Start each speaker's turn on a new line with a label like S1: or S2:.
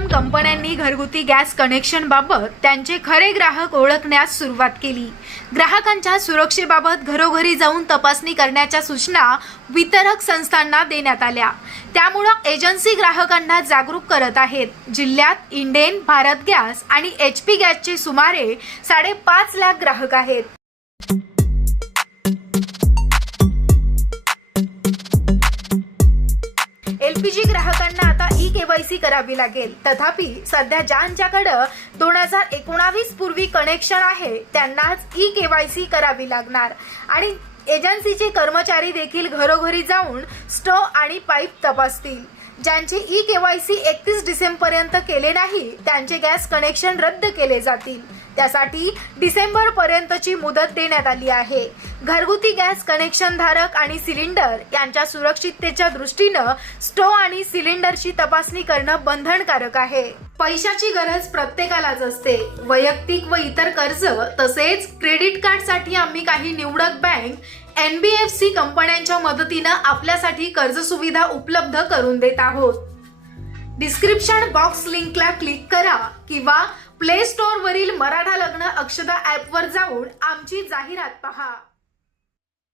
S1: कंपन्यांनी घरगुती gas connection बाबत त्यांचे खरे ग्राहक ओळखण्यास सुरुवात केली. ग्राहकांच्या सुरक्षेबाबत घरोघरी जाऊन तपासणी करण्याच्या सूचना वितरक संस्थांना देण्यात आल्या. त्यामुळं एजन्सी ग्राहकांना जागरूक करत आहेत. जिल्ह्यात इंडेन भारत गॅस आणि एच पी गॅसचे सुमारे साडेपाच लाख ग्राहक आहेत. एलपीजी ग्राहकांना आता ई केवायसी करावी लागेल. तथापि सध्या ज्यांच्याकडं दोन हजार एकोणावीस पूर्वी कनेक्शन आहे त्यांनाच ई केवायसी करावी लागणार. आणि एजन्सीचे कर्मचारी देखील घरोघरी जाऊन स्टव आणि पाईप तपासतील. ज्यांचे ई केवायसी एकतीस डिसेंबरपर्यंत केले नाही त्यांचे गॅस कनेक्शन रद्द केले जातील. त्यासाठी डिसेंबर पर्यंतची मुदत देण्यात आली आहे. घरगुती गॅस कनेक्शन धारक आणि सिलेंडर यांच्या सुरक्षिततेच्या दृष्टीनं स्टोव आणि सिलेंडरची तपासणी करणं बंधनकारक आहे. पैशाची गरज प्रत्येकालाच असते. वैयक्तिक व इतर कर्ज तसेच क्रेडिट कार्डसाठी आम्ही काही निवडक बँक एनबीएफसी कंपन्यांच्या मदतीनं आपल्यासाठी कर्ज सुविधा उपलब्ध करून देत आहोत. डिस्क्रिप्शन बॉक्स लिंकला क्लिक करा किंवा प्ले स्टोअर वरील मराठा लग्न अक्षदा ऍप वर जाऊन आमची जाहिरात पहा.